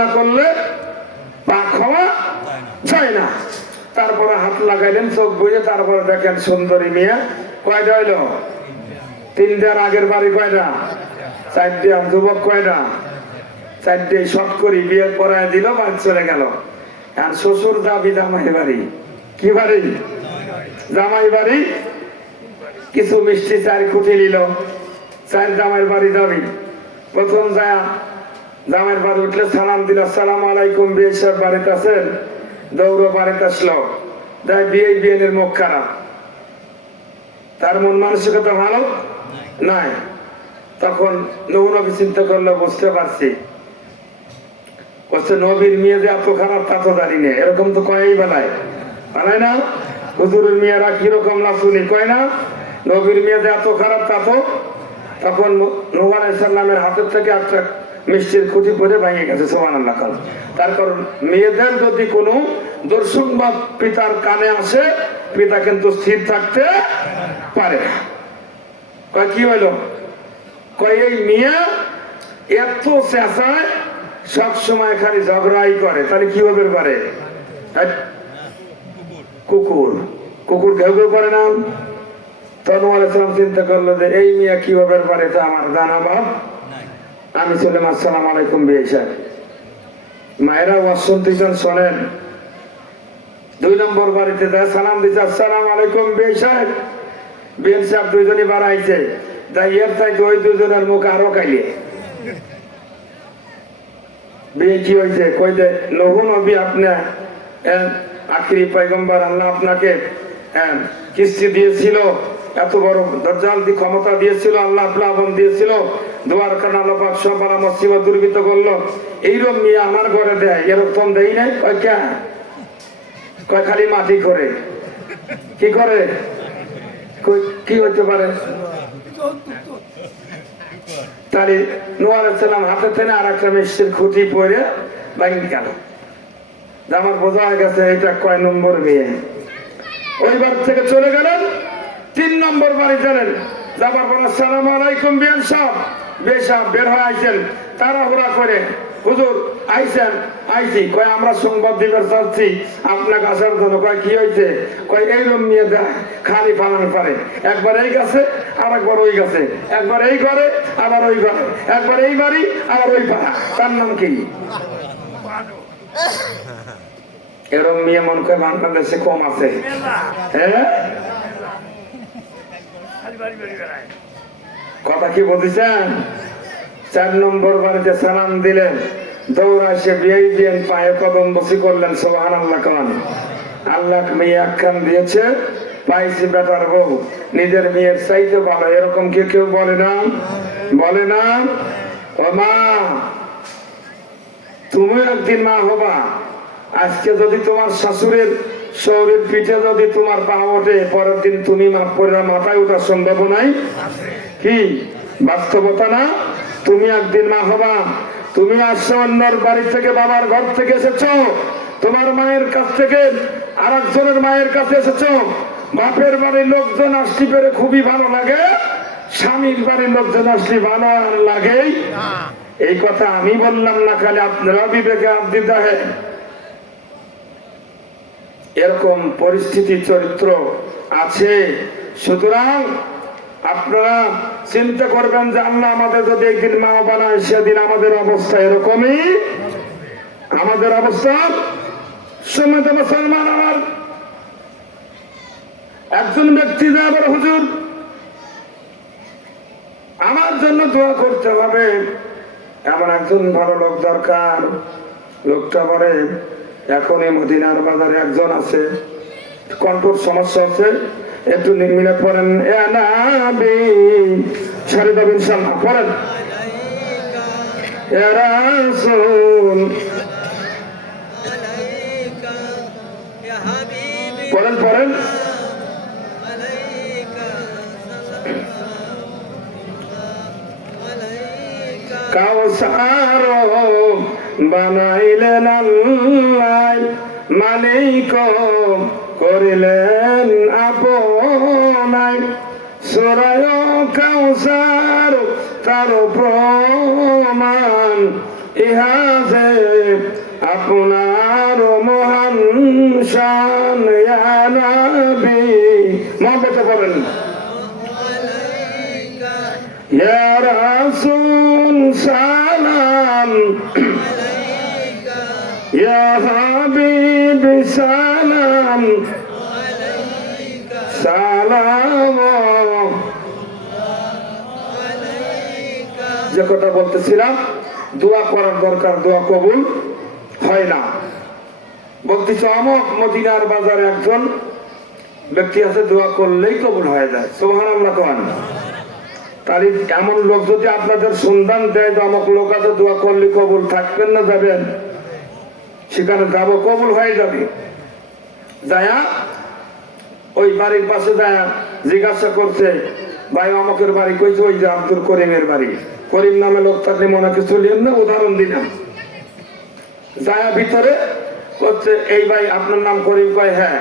না করলে পাক হওয়া যায় না। তারপরে হাত লাগাইলেন, চোখ বুঝে, তারপরে দেখেন সুন্দরী মেয়ে। কয়টা হইলো? তিনটার আগের বাড়ি কয়টা? চারটে। যুবক কয়টা? চারটে। শর্ট করি বিয়ে করায় দিল, বাড়ি চলে গেল। আর শ্বশুর দাবি জামাই বাড়ি। কি বাড়ি? জামাই বাড়ি। কিছু মিষ্টি চার খুঁটি নিল, চার জামাইয়ের বাড়ি দাবি। প্রথম যায় জামাইয়ের বাড়ি উঠলে সালাম দিল, আসসালামু আলাইকুম, বিয়ে সাহেব বাড়িতে আছেন? দৌড়ো বাড়িতে আসলো। তাই বিয়ের মুখ খারাপ, তার মন মানসিকতা ভালো নাই। তখন নবী চিন্তা করলো, বুঝতে পারছি নবীর মেয়ে যে এত খারাপ তা তো জানি না। এরকম তো কয়েই বেলায় বানায় না? হুজুরের মেয়েরা কিরকম লাফুনি কয় না, নবীর মেয়ে যে এত খারাপ তা তো। তখন নূহ আলাইহিস সালামের হাতের থেকে একটা মিষ্টির খুঁটি পড়ে ভেঙে গেছে। সুবহানাল্লাহ। তার কারণ মেয়েদের যদি কোনো দর্শন বা পিতার কানে আসে, পিতা কিন্তু স্থির থাকতে পারে না। কয় কি হইল? কয় এই মেয়ে এত চেঁচায়, সবসময় খালি ঝগড়াই করে, তাহলে কি হবে পারে? কুকুর কুকুর ঘেউ ঘেউ করে না? তখন আলাইহিস সালাম চিন্তা করলো যে এই মেয়ে কি হবে পারে, তা আমার জানা বাপ। আমি ছিলাম, আসসালামু আলাইকুম বিয়ে সাহেব। মায়েরা ওয়াজ শুনতেছেন, শোনেন। 2 নম্বর বাড়িতে যায়, সালাম দিচ্ছে, আসসালামু আলাইকুম বিয়ে সাহেব। বিয়ে সাহেব দুইজনই বাড়াইছে, তাই এর চাইতে ওই দুজনের মুখ আরো কাইলে। বিয়ে কি হয়েছে? কই দে নূহ নবী আপনি আখিরি পয়গম্বর, আল্লাহ আপনাকে কিস্তি দিয়েছিল, এত বড় দরজাল দি ক্ষমতা দিয়েছিল, আল্লাহ প্লাবন দিয়েছিল, দুয়ার কারণে আল্লাহ পাক সব বালা মুসিবত দুর্বৃত্ত করলো। এইরকম মেয়ে আমার ঘরে দেয়, এরকম দেই নাই। কয় কে? কয় খালি মাটি করে। কি করে? কি হইতে পারে? তাহলে নূহ আলাইহিস সালাম হাতে থেকে আর একটা মিষ্টির খুঁটি পরে ভেঙে গেল। আমার বোঝা হয়ে গেছে এটা কয় নম্বর মেয়ে। ওই বাড়ি থেকে চলে গেলেন, 3 নম্বর বাড়ি গেলেন। যাবার পর আসসালামু আলাইকুম বিয়ান সাহেব। বিয়ে সাহেব বের হয়ে আইছেন তাড়াহুড়া করে, হুজুর আইছেন? আইছি। কয় আমরা সংবাদ দিতে চাচ্ছি আপনাকে আসার জন্য। কয় কি হয়েছে? কয় এইরকম নিয়ে দেয়, খালি ফালানো পারে, একবার এই গাছে আর একবার ওই গাছে, একবার এই ঘরে আবার ওই ঘরে, একবার এই বাড়ি আবার ওই পাড়া। তার নাম কি? এরকম মেয়ে মন করে বাংলাদেশে কম আছে। হ্যাঁ, কথা কি বলতেছেন? 4 নম্বর বাড়িতে সালাম দিলেন, দৌড়া এসে বিয়ে পায়ে কদম বসি করলেন। সুবহানাল্লাহ। কারণ আল্লাহ মেয়ে আখ্যান দিয়েছে, পাইছি বেটার বউ, নিজের মেয়ের চাইতে ভালো। এরকম কি কেউ বলে না? বলে না? ও মা, তুমি একদিন মা হবা। আজকে যদি তোমার শাশুড়ের শরীর পিঠে যদি তোমার পা ওঠে, পরের দিন তুমি মাথায় ওঠার সম্ভাবনাই কি? বাস্তবতা না? তুমি একদিন মা হবা। তুমি আসছো অন্যর বাড়ি থেকে, বাবার ঘর থেকে এসেছো, তোমার মায়ের কাছ থেকে আর একজনের মায়ের কাছে এসেছো। বাপের বাড়ির লোকজন আসতে পেরে খুবই ভালো লাগে, স্বামীর বাড়ির লোকজন আসলে ভালো লাগে। এই কথা আমি বললাম না, খালি আপনারা বিবেকে আপনি দেখেন। এরকম পরিস্থিতি চরিত্র আছে। সুতরাং আপনারা চিন্তা করবেন যে আল্লাহ আমাদের যদি একদিন মা বানায়, সেদিন আমাদের অবস্থা এরকমই। আমাদের অবস্থা সমাজে মুসলমান। আমার একজন ব্যক্তি যা বলে, হুজুর আমার জন্য দোয়া করতে হবে, এমন একজন ভালো লোক দরকার। লোকটা বলে, এখনই মদিনার বাজারে একজন আছে, কণ্ঠর সমস্যা আছে, একটু মিলে পড়েন, সারি দেব ইনশাল্লাহ। পড়েন, পড়েন পড়েন। কাউসার বানাইলেন আল্লাহ, মালিক করিলেন আপনাই। সূরা কাউসার তার প্রমাণ ইহা যে আপনার মহান শান ইয়া নবী মহব্বতে বলেন ইয়া রাসূল সালাম ইয়া হাবিব সালাম সালাম। যে কথা বলতেছিলাম দোয়া করার দরকার, দোয়া কবুল হয় না। বলতেছ আমক মদিনার বাজারে একজন ব্যক্তি আছে দোয়া করলেই কবুল হয়ে যায়। সুবহানাল্লাহ কোন তাহলে এমন লোক যদি আপনাদের সন্ধান দেয় তো আমক লোক আছে দোয়া করলে কবুল, থাকবেন না যাবেন? সেখানে যাবো, কবুল হয়ে যাবে। যায়া ওই বাড়ির পাশে যায়া জিজ্ঞাসা করছে ভাই অমকের বাড়ি কইছে, ওই যে আব্দুল করিমের বাড়ি। করিম নামে লোক থাকলে মনে কিছু লিয়েন না, উদাহরণ দিলাম। যায়া ভিতরে করছে এই ভাই আপনার নাম করিম? কয় হ্যাঁ।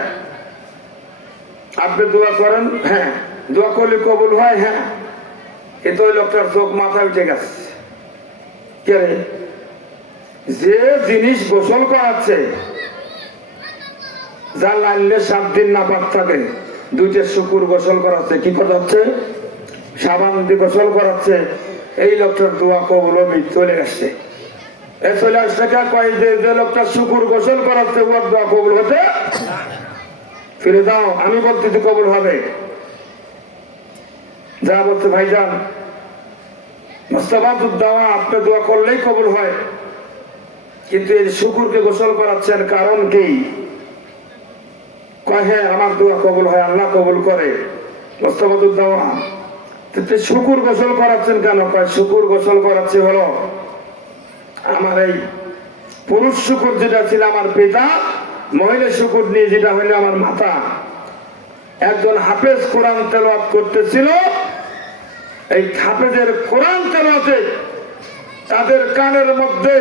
আপনি দোয়া করেন? হ্যাঁ। দোয়া করলে কবুল হয়? হ্যাঁ। কিন্তু ওই লোকটার চোখ মাথায় উঠে গেছে। কে রে? যে জিনিস গোসল করাচ্ছে, যা লাইলে 7 দিন না পাক থাকে, 2টা শুকুর গোসল করাচ্ছে। কি কথা হচ্ছে? সাবান দিয়ে গোসল করাচ্ছে। এই লোকটার দোয়া কবুল চলে আসছে। চলে আসছে কয় যে লোকটা শুকুর গোসল করাচ্ছে ওর দোয়া কবুল হতে ফিরে দাও। আমি বলতেছি কবুল হবে। যা বলছে ভাইজান মুস্তাবাদুদ্দাওয়া আপনি দোয়া করলেই কবুল হয়, কিন্তু এই শুকুরকে গোসল করাচ্ছেন কারণ কি? কয় হ্যাঁ আমার দোয়া কবুল হয়, আল্লাহ কবুল করে। মুস্তাবাদুদ্দাওয়া শুকুর গোসল করাচ্ছেন কেন? কয় শুকুর গোসল করাচ্ছে হলো আমার এই পুরুষ শুকুর যেটা ছিল আমার পিতা, মহিলা শুকুর নিয়ে যেটা হইল আমার মাতা। একজন হাফেজ কোরআন তেলাওয়াত করতেছিল, এই হাফেজের কোরআন তেলাওয়াতে তাদের কানের মধ্যে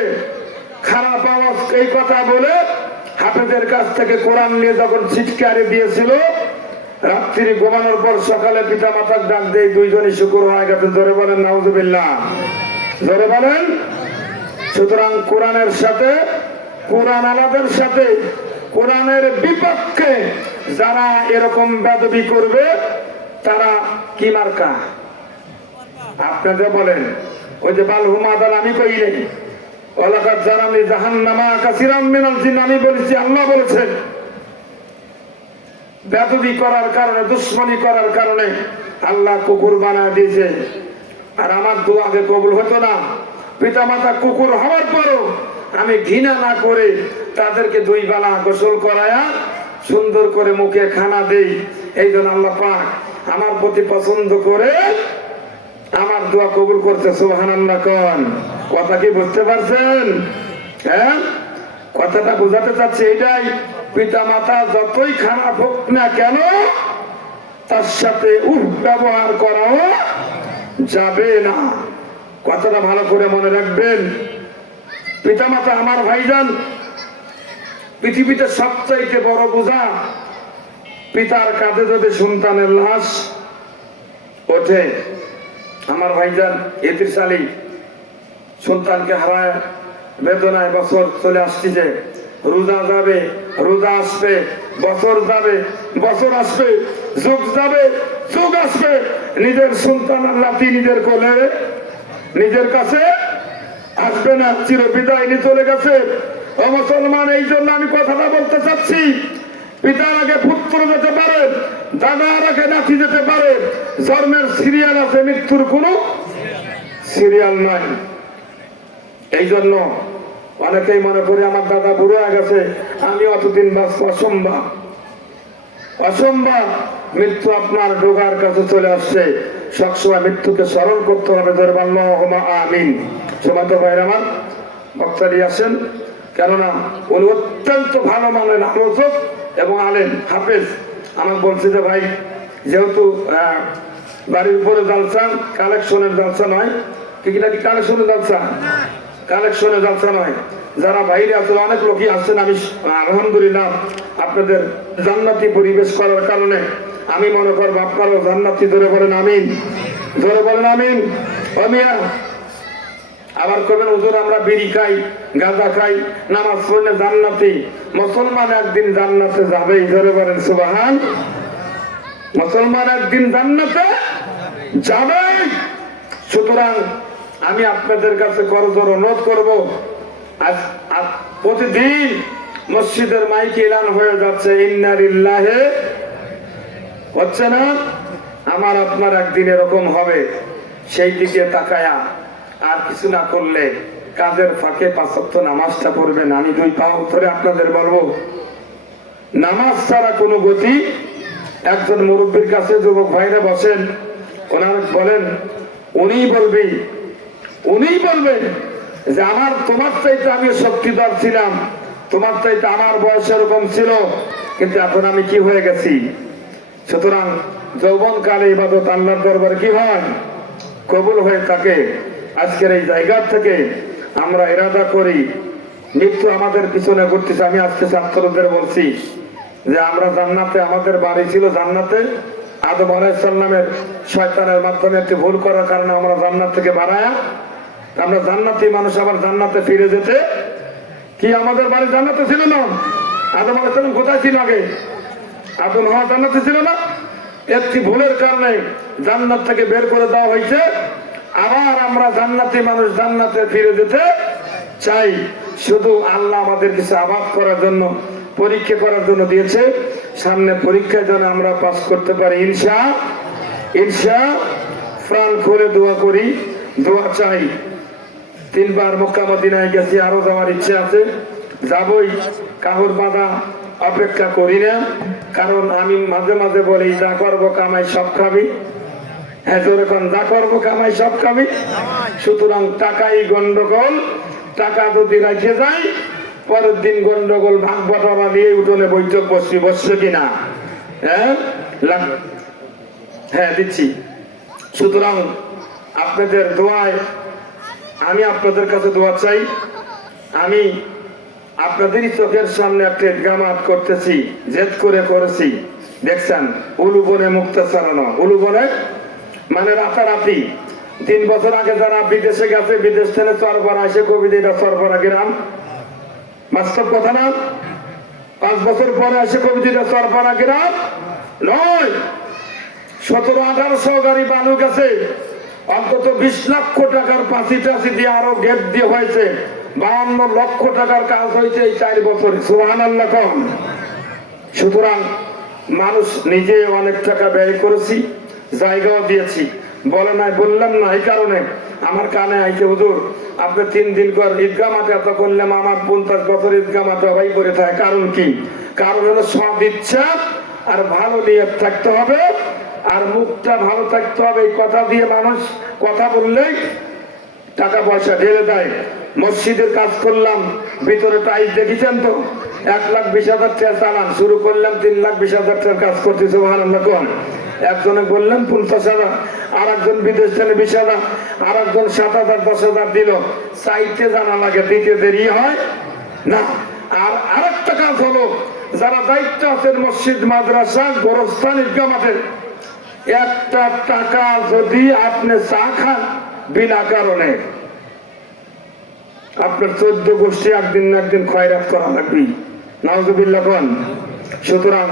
খারাপ আওয়াজ এই কথা বলে হাফেজের কাছ থেকে কোরআন নিয়ে যখন ছিটকারি দিয়েছিল, রাত্রি ঘুমানোর পর সকালে পিতা মাতার ডাক দিয়ে 2জনই শুকুর হয়ে গেছে। জোরে বলেন নাউজুবিল্লাহ, জোরে বলেন। সুতরাং কোরআনের সাথে, কোরআন আলাদের সাথে, কোরআনের বিপক্ষে যারা এরকম বেদবি করবে তারা কি মার্কা? আপনাদের বলেন ওই যে বালহুমাদান আমি কই নেই, ওয়ালাকাদ জারানি জাহান্নামা কাসিরাম মিনাল জিন আমি বলেছি, আল্লাহ বলেছেন। বেদবি করার কারণে, দুশ্মনী করার কারণে আল্লাহ কুকুর বানায় দিয়েছে। আর আমার দোয়া আগে কবুল হতো না। পিতা মাতা কুকুর হওয়ার পরও আমি ঘৃণা না করে তাদেরকে 2 বেলা গোসল করায়া সুন্দর করে মুখে খানা দেই। এই জন্য আল্লাহ পাক আমার প্রতি পছন্দ করে আমার দোয়া কবুল করতে। সুবহানাল্লাহ কোন কথা কি বুঝতে পারছেন? হ্যাঁ, কথাটা বোঝাতে চাচ্ছি এটাই, পিতা মাতা যতই খারাপ হোক না কেন তার সাথে ব্যবহার করাও যাবে না। কথাটা ভালো করে মনে রাখবেন। পিতা মাতা আমার ভাইজান, পৃথিবীতে সবচাইতে বড় বোঝা পিতার কাঁধে যদি সন্তানের লাশ ওঠে। আমার ভাইজান এতিরশালী সন্তানকে হারায় বেদনায় বছর চলে আসছে। রোজা যাবে, রোজা আসবে, বছর যাবে, বছর আসবে, যুগ যাবে, যুগ আসবে, নিজের সন্তান নাতি নিজের কোলে নিজের কাছে আসবে না, চির বিদায় নিয়ে চলে গেছে। ও মুসলমান, এই জন্য আমি কথাটা বলতে চাচ্ছি, পিতার আগে পুত্র যেতে পারে, দাদার আগে নাতি যেতে পারে, জন্মের সিরিয়াল আছে, মৃত্যুর কোনো সিরিয়াল নাই। এই জন্য অনেকেই মনে করে আমার দাদা বুড়ো হয়ে গেছে, আমি অতদিন বাঁচব। অসম্ভব, অসম্ভব। মৃত্যু আপনার ডোগার কাছে চলে আসছে। সবসময় মৃত্যুকে স্মরণ করতে হবে। আল্লাহুম্মা আমিন। সবাই তো ভাইরা আমার বক্তারি আসেন, কেননা উনি অত্যন্ত ভালো মানের আলোচক এবং আলেম হাফেজ। আমার বলছে যে ভাই, যেহেতু বাড়ির উপরে জালসা, কালেকশনের জালসা নয়, কি নাকি কালেকশনের জালসা, কালেকশনের জালসা নয়, যারা বাইরে আসলে অনেক লোকই আসছেন। আমি আলহামদুলিল্লাহ আপনাদের জান্নাতি পরিবেশ করার কারণে আমি মনে করবো আপনারাও জান্নাতি। ধরে বলেন আমিন, ধরে বলেন আমিন। আবার কবেন হুজুর আমরা বিড়ি খাই, গাঁজা খাই, নামাজ পড়লে জান্নাতি। মুসলমান একদিন জান্নাতে যাবে, ধরে বলেন সুবহান। মুসলমান একদিন জান্নাতে যাবে। সুতরাং আমি আপনাদের কাছে করজোর অনুরোধ করব, আজ প্রতিদিন মসজিদের মাইকে এলান হয়ে যাচ্ছে ইন্না লিল্লাহি, হচ্ছে না? আমার আপনার একদিন এরকম হবে, সেই দিকে তাকায়া আর কিছু না করলে কাজের ফাঁকে 5 ওয়াক্ত নামাজটা পড়বেন। আমি 2 পা ধরে আপনাদের বলবো, নামাজ ছাড়া কোনো গতি। একজন মুরব্বীর কাছে যুবক ভাইরা বসেন, ওনার বলেন, উনি বলবেন যে আমার তোমার চাইতে আমি শক্তিধর ছিলাম, তোমার চাইতে আমার বয়স এরকম ছিল, কিন্তু এখন আমি কি হয়ে গেছি। সুতরাং যৌবন কালে ইবাদত আল্লাহর দরবারে কি হয়? কবুল হয়ে থাকে। আজকের এই জায়গা থেকে আমরা ইরাদা করি, মৃত্যু আমাদের পিছনে ঘুরতেছে। আমি আজকে ছাত্রদের বলছি যে আমরা জান্নাতে, আমাদের বাড়ি ছিল জান্নাতে। আদম আলাইহিস সালামের শয়তানের মাধ্যমে একটি ভুল করার কারণে আমরা জান্নাত থেকে বাড়ায়া, আমরা জান্নাতি মানুষ আবার জান্নাতে ফিরে যেতে, কি আমাদের বাড়ি জান্নাতে ছিল না? আদম আলাইহিস সালাম কোথায় ছিল আগে? আদম হাওয়া জান্নাতে ছিল না? একটি ভুলের কারণে জান্নাত থেকে বের করে দেওয়া হয়েছে। আবার আমরা জান্নাতি মানুষ জান্নাতে ফিরে যেতে চাই। শুধু আল্লাহ আমাদের কিছু আবাদ করার জন্য, পরীক্ষা করার জন্য দিয়েছে। সামনে পরীক্ষায় যেন আমরা পাস করতে পারি ইনশাআল্লাহ। প্রাণ খুলে দোয়া করি, দোয়া চাই। 3 বার মক্কা মদিনায় গেছি, আরো যাওয়ার ইচ্ছে আছে, যাবই। কাহুর বাধা অপেক্ষা করি না, কারণ আমি মাঝে মাঝে বলি যা করবো কামাই সব খাবি। হ্যাঁ, যখন যা করবো কামাই সব খাবি। সুতরাং টাকাই গন্ডগোল, টাকা যদি রাখে যায় পরের দিন গন্ডগোল, ভাগ বটারা নিয়ে উঠোনে বৈঠক বসছে কিনা? হ্যাঁ দিচ্ছি। সুতরাং আপনাদের দোয়ায়, আমি আপনাদের কাছে দোয়া চাই। আমি আপনাদেরই চোখের সামনে একটা ঈদগাহ মাঠ করতেছি, জেদ করে করেছি। দেখছেন, উলুবনে মুক্ত চালানো, উলুবনে মানে রাতারাতি। 3 বছর আগে যারা বিদেশে গেছে, বিদেশ থেকে চরপাড়া এসে কবিতা, এটা চরপাড়া গ্রাম, বাস্তব কথা না? 5 বছর পরে এসে কবিতা চরপাড়া গ্রাম নয়, 1700-1800 গাড়ি বালু গেছে, অন্তত 20 লক্ষ টাকার পাঁচি টাচি দিয়ে আরো গেট দিয়ে হয়েছে, 52 লক্ষ টাকার কাজ হয়েছে এই 4 বছরে। সুবহানাল্লাহ কম। সুতরাং মানুষ নিজে অনেক টাকা ব্যয় করেছি, জায়গাও দিয়েছি। বলে নাই, বললাম না, এই কারণে আমার কানে আইছে, হুজুর আপনি 3 দিন পর ঈদগাহ মাঠে এত করলাম, আমার 50 বছর ঈদগাহ মাঠে অবাই করে থাকে। কারণ কি? কারণ হলো সদ ইচ্ছা আর ভালো নিয়ত থাকতে হবে, আর মুখটা ভালো থাকতে হবে। এই কথা দিয়ে মানুষ কথা বললেই টাকা পয়সা ঢেলে দেয়। মসজিদের কাজ করলাম, ভিতরে টাইলস দেখেছেন তো, 1,20,000 টাকা চালান, শুরু করলাম 3,20,000 টাকার কাজ করতে। সুবহানাল্লাহ কোন? একজনে বললেন 50,000, আর একজন বিদেশ থেকে 20,000, আর একজন 7,000 10,000 দিল। চাইতে জানা লাগে, দিতে দেরি হয় না। আর আরেকটা কাজ হলো, যারা দায়িত্ব আছেন মসজিদ, মাদ্রাসা, গোরস্থান, ঈদগাহ মাঠের, 1 টাকা যদি আপনি চা খান বিনা কারণে, আপনার 14 গোষ্ঠী একদিন না একদিন খয়রাত করা লাগবে। নাউজুবিল্লাহ কোন? সুতরাং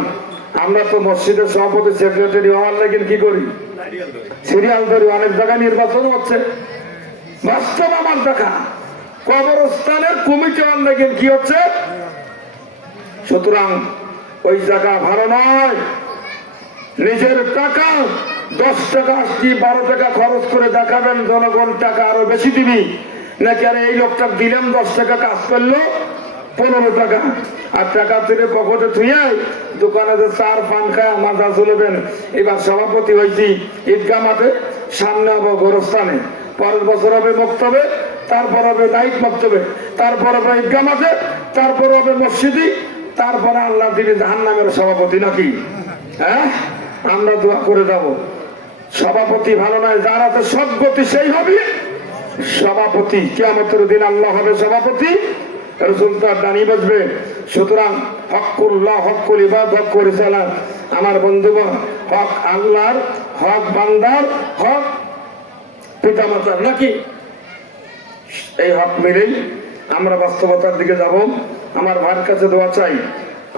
আমরা তো মসজিদের সভাপতি, সেক্রেটারি হওয়ার লাগে কি করি? সিরিয়াল ধরি। অনেক জায়গায় নির্বাচন হচ্ছে, বাস্তব আমার দেখা। কবরস্থানের কমিটি হওয়ার লাগে কি হচ্ছে? সুতরাং ওই জায়গা ভালো নয়। নিজের টাকা 10 টাকা কি 12 টাকা খরচ করে দেখাবেন, জনগণ টাকা আরো বেশি দিবি নাকি? আর এই লোকটা দিলাম 10 টাকা, কাজ করলো 15 টাকা, আর টাকা তুলে পকেটে থুয়ে দোকানে যে 4 পান খায় মাথা চলবেন। এবার সভাপতি হয়েছি ঈদগাহ মাঠে, সামনে হবো গোরস্থানে, পরের বছর হবে মক্তবে, তারপর হবে নাইট মক্তবে, তারপর হবে ঈদগাহ মাঠে, তারপর হবে মসজিদি, তারপরে আল্লাহ দিবি জাহান্নামের সভাপতি নাকি? হ্যাঁ, আমরা দোয়া করে যাব। সভাপতি ভালো নয়, যার হাতে সদ্গতি সেই হবে সভাপতি। কিয়ামতের দিন আল্লাহ হবে সভাপতি, রাসূল তার ডানি বসবে। সুতরাং হকুল্লাহ, হকুল ইবাদত, হকুল রিসালাত, আমার বন্ধুগণ, হক আল্লাহর, হক বান্দার, হক পিতামাতার নাকি? এই হক মিলেই আমরা বাস্তবতার দিকে যাব। আমার ভাইয়ের কাছে দোয়া চাই,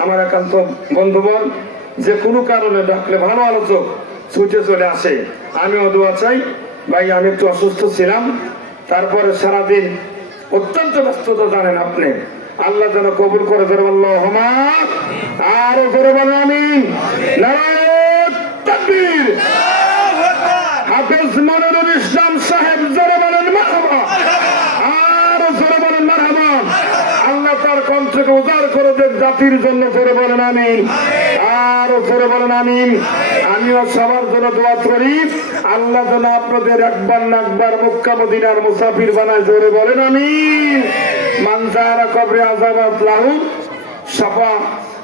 আমার একান্ত বন্ধুবর যে কোনো কারণে ডাকলে ভালো আলোচক ছুটে চলে আসে। আমিও দোয়া চাই। ভাই আমি একটু অসুস্থ ছিলাম, তারপরে সারাদিন অত্যন্ত ব্যস্ততা জানেন আপনি, আল্লাহ যেন কবুল করে দেন। আল্লাহুম্মা আরো করে বলেন আমিন। নারায়ে তাকবীর। হাফেজ মনিরুল ইসলাম সাহেব জোরে বলেন মারহাবা, আরো জোরে বলেন মারহাবা। আল্লাহ তার কণ্ঠকে উজাড় করে দেন জাতির জন্য, জোরে বলেন আমিন, আরো জোরে বলেন আমিন। আমিও সবার জন্য দোয়া করি, আল্লাহ যেন আপনাদের একবার না একবার মক্কা মদিনার মুসাফির বানায়, জোরে বলেন আমিন। মান যারা কবরে আযাবাত লাহু সাফা,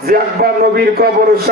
যে একবার নবীর কবর